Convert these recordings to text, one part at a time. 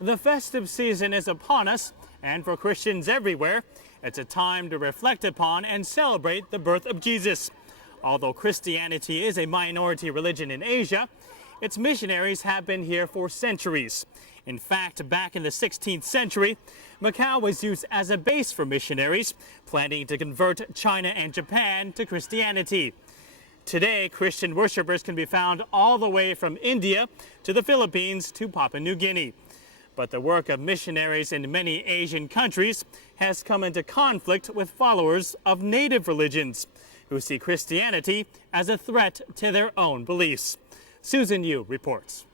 The festive season is upon us, and for Christians everywhere, it's a time to reflect upon and celebrate the birth of Jesus. Although Christianity is a minority religion in Asia, its missionaries have been here for centuries. In fact, back in the 16th century, Macau was used as a base for missionaries planning to convert China and Japan to Christianity. Today, Christian worshippers can be found all the way from India to the Philippines to Papua New Guinea. But the work of missionaries in many Asian countries has come into conflict with followers of native religions who see Christianity as a threat to their own beliefs. Susan Yu reports.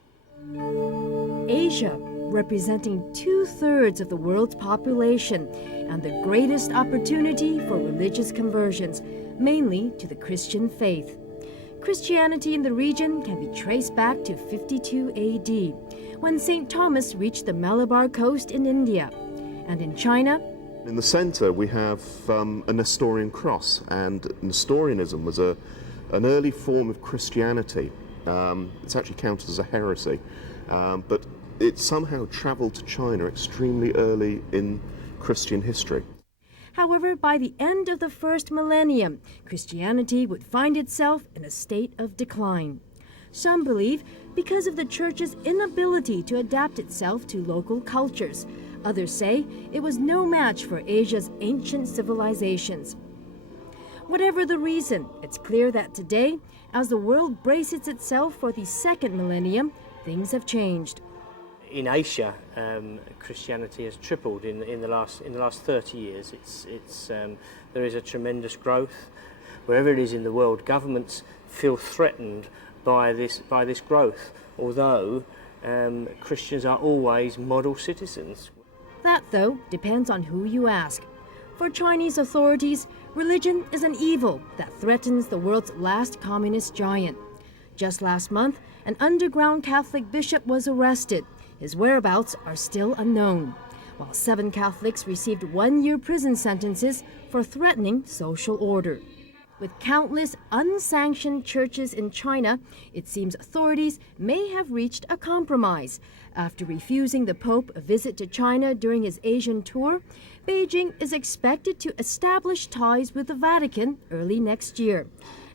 Asia, representing 2/3 of the world's population and the greatest opportunity for religious conversions, mainly to the Christian faith. Christianity in the region can be traced back to 52 AD, when St. Thomas reached the Malabar coast in India. And in China, in the center we have a Nestorian cross, and Nestorianism was an early form of Christianity. It's actually counted as a heresy, but it somehow traveled to China extremely early in Christian history. However, by the end of the first millennium, Christianity would find itself in a state of decline. Some believe because of the church's inability to adapt itself to local cultures. Others say it was no match for Asia's ancient civilizations. Whatever the reason, it's clear that today, as the world braces itself for the second millennium, things have changed. In Asia, Christianity has tripled in the last 30 years. There is a tremendous growth. Wherever it is in the world, governments feel threatened by this growth, although Christians are always model citizens. That, though, depends on who you ask. For Chinese authorities, religion is an evil that threatens the world's last communist giant. Just last month, an underground Catholic bishop was arrested. His whereabouts are still unknown, while 7 Catholics received 1-year prison sentences for threatening social order. With countless unsanctioned churches in China, it seems authorities may have reached a compromise. After refusing the Pope a visit to China during his Asian tour, Beijing is expected to establish ties with the Vatican early next year.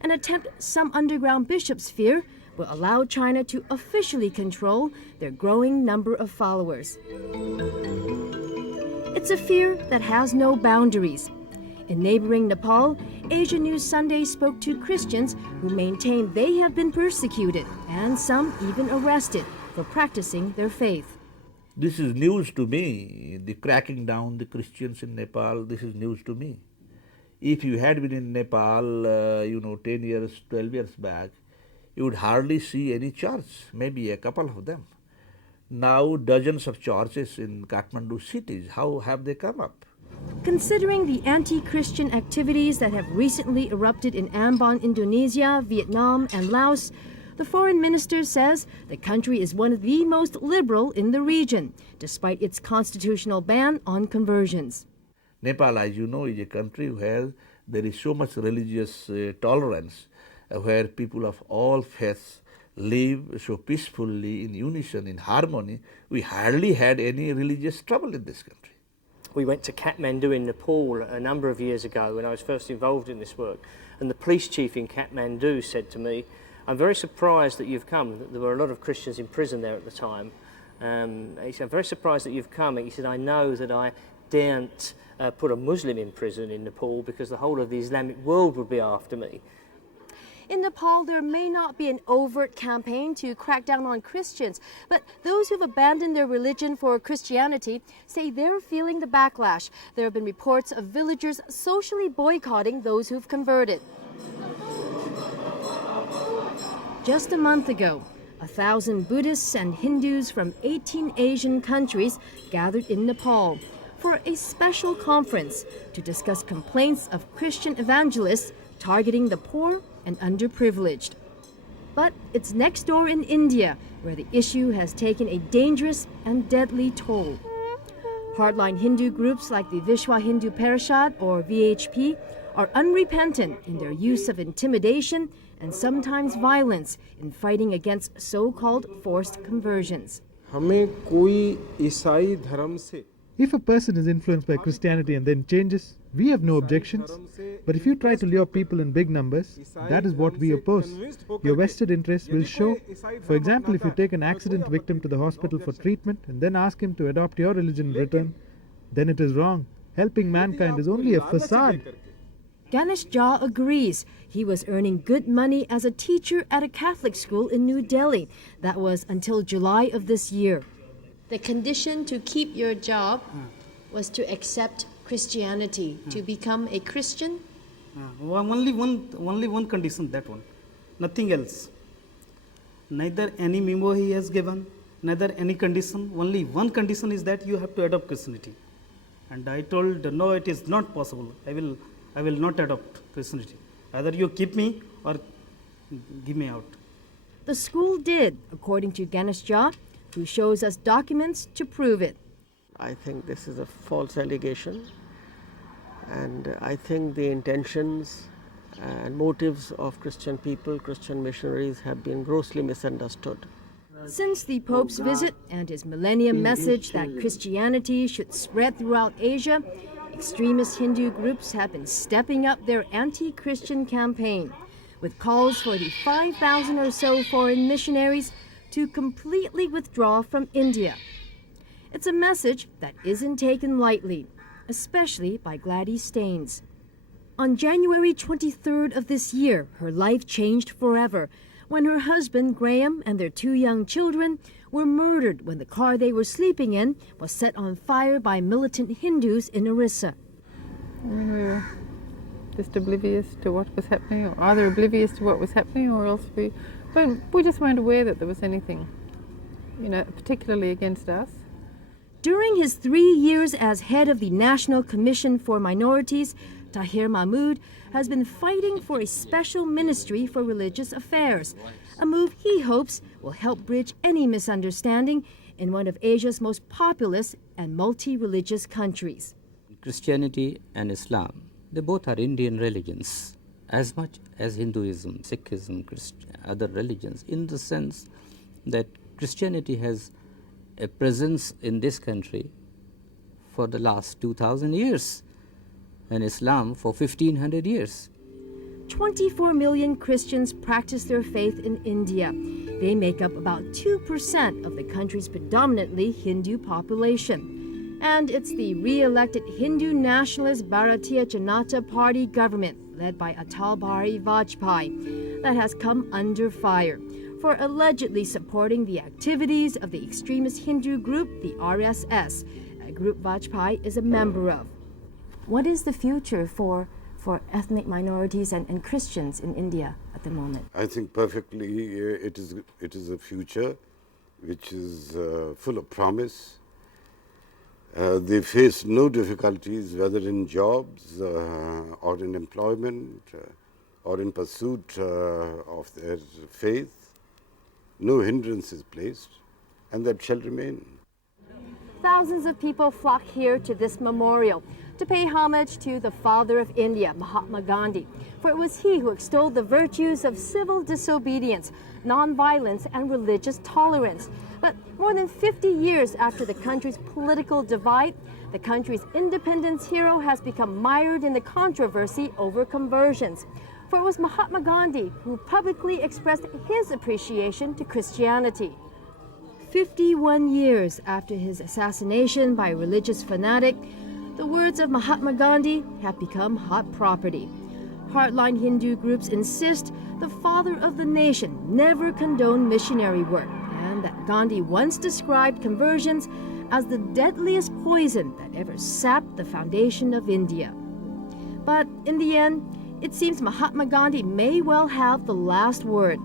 An attempt some underground bishops fear will allow China to officially control their growing number of followers. It's a fear that has no boundaries. In neighboring Nepal, Asia News Sunday spoke to Christians who maintain they have been persecuted and some even arrested for practicing their faith. This is news to me, the cracking down the Christians in Nepal. This is news to me. If you had been in Nepal, 10 years, 12 years back, you would hardly see any church, maybe a couple of them. Now dozens of churches in Kathmandu cities. How have they come up? Considering the anti-Christian activities that have recently erupted in Ambon, Indonesia, Vietnam, and Laos, the foreign minister says the country is one of the most liberal in the region, despite its constitutional ban on conversions. Nepal, as you know, is a country where there is so much religious tolerance, where people of all faiths live so peacefully, in unison, in harmony. We hardly had any religious trouble in this country. We went to Kathmandu in Nepal a number of years ago when I was first involved in this work, and the police chief in Kathmandu said to me, "I'm very surprised that you've come." There were a lot of Christians in prison there at the time. He said, "I'm very surprised that you've come." He said, "I know that I daren't put a Muslim in prison in Nepal because the whole of the Islamic world would be after me." In Nepal, there may not be an overt campaign to crack down on Christians, but those who've abandoned their religion for Christianity say they're feeling the backlash. There have been reports of villagers socially boycotting those who've converted. Just a month ago, 1,000 Buddhists and Hindus from 18 Asian countries gathered in Nepal for a special conference to discuss complaints of Christian evangelists targeting the poor and underprivileged. But it's next door in India, where the issue has taken a dangerous and deadly toll. Hardline Hindu groups like the Vishwa Hindu Parishad, or VHP, are unrepentant in their use of intimidation and sometimes violence in fighting against so-called forced conversions. हमें कोई ईसाई धर्म से If a person is influenced by Christianity and then changes, we have no objections. But if you try to lure people in big numbers, that is what we oppose. Your vested interests will show. For example, if you take an accident victim to the hospital for treatment and then ask him to adopt your religion in return, then it is wrong. Helping mankind is only a facade. Ganesh Jha agrees. He was earning good money as a teacher at a Catholic school in New Delhi. That was until July of this year. The condition to keep your job was to accept Christianity, to become a Christian. Only one condition, that one, nothing else. Neither any memo he has given, neither any condition. Only one condition is that you have to adopt Christianity. And I told, no, it is not possible. I will not adopt Christianity. Either you keep me or give me out. The school did, according to Ganesh Jha, who shows us documents to prove it. I think this is a false allegation, and I think the intentions and motives of Christian people, Christian missionaries, have been grossly misunderstood. Since the Pope's visit and his millennium message that Christianity should spread throughout Asia, extremist Hindu groups have been stepping up their anti-Christian campaign, with calls for the 5,000 or so foreign missionaries to completely withdraw from India. It's a message that isn't taken lightly, especially by Gladys Staines. On January 23rd of this year, her life changed forever when her husband, Graham, and their 2 young children were murdered when the car they were sleeping in was set on fire by militant Hindus in Orissa. I mean, we were just oblivious to what was happening, or either oblivious to what was happening, or else we just weren't aware that there was anything, particularly against us. During his 3 years as head of the National Commission for Minorities, Tahir Mahmood has been fighting for a special ministry for religious affairs, a move he hopes will help bridge any misunderstanding in one of Asia's most populous and multi-religious countries. Christianity and Islam, they both are Indian religions, as much as Hinduism, Sikhism, other religions, in the sense that Christianity has a presence in this country for the last 2,000 years and Islam for 1,500 years. 24 million Christians practice their faith in India. They make up about 2% of the country's predominantly Hindu population. And it's the re-elected Hindu nationalist Bharatiya Janata Party government, led by Atal Bihari Vajpayee, that has come under fire for allegedly supporting the activities of the extremist Hindu group, the RSS, a group Vajpayee is a member of. What is the future for ethnic minorities and Christians in India at the moment? I think perfectly it is a future which is full of promise. They face no difficulties, whether in jobs or in employment or in pursuit of their faith. No hindrance is placed, and that shall remain. Thousands of people flock here to this memorial to pay homage to the father of India, Mahatma Gandhi, for it was he who extolled the virtues of civil disobedience, nonviolence, and religious tolerance. But more than 50 years after the country's political divide, the country's independence hero has become mired in the controversy over conversions. For it was Mahatma Gandhi who publicly expressed his appreciation to Christianity. 51 years after his assassination by a religious fanatic, the words of Mahatma Gandhi have become hot property. Hardline Hindu groups insist the father of the nation never condoned missionary work, and that Gandhi once described conversions as the deadliest poison that ever sapped the foundation of India. But in the end, it seems Mahatma Gandhi may well have the last word,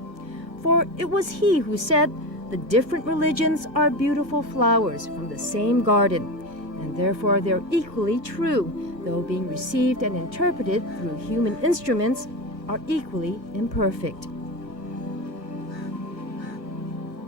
for it was he who said the different religions are beautiful flowers from the same garden, and therefore they're equally true, though being received and interpreted through human instruments are equally imperfect.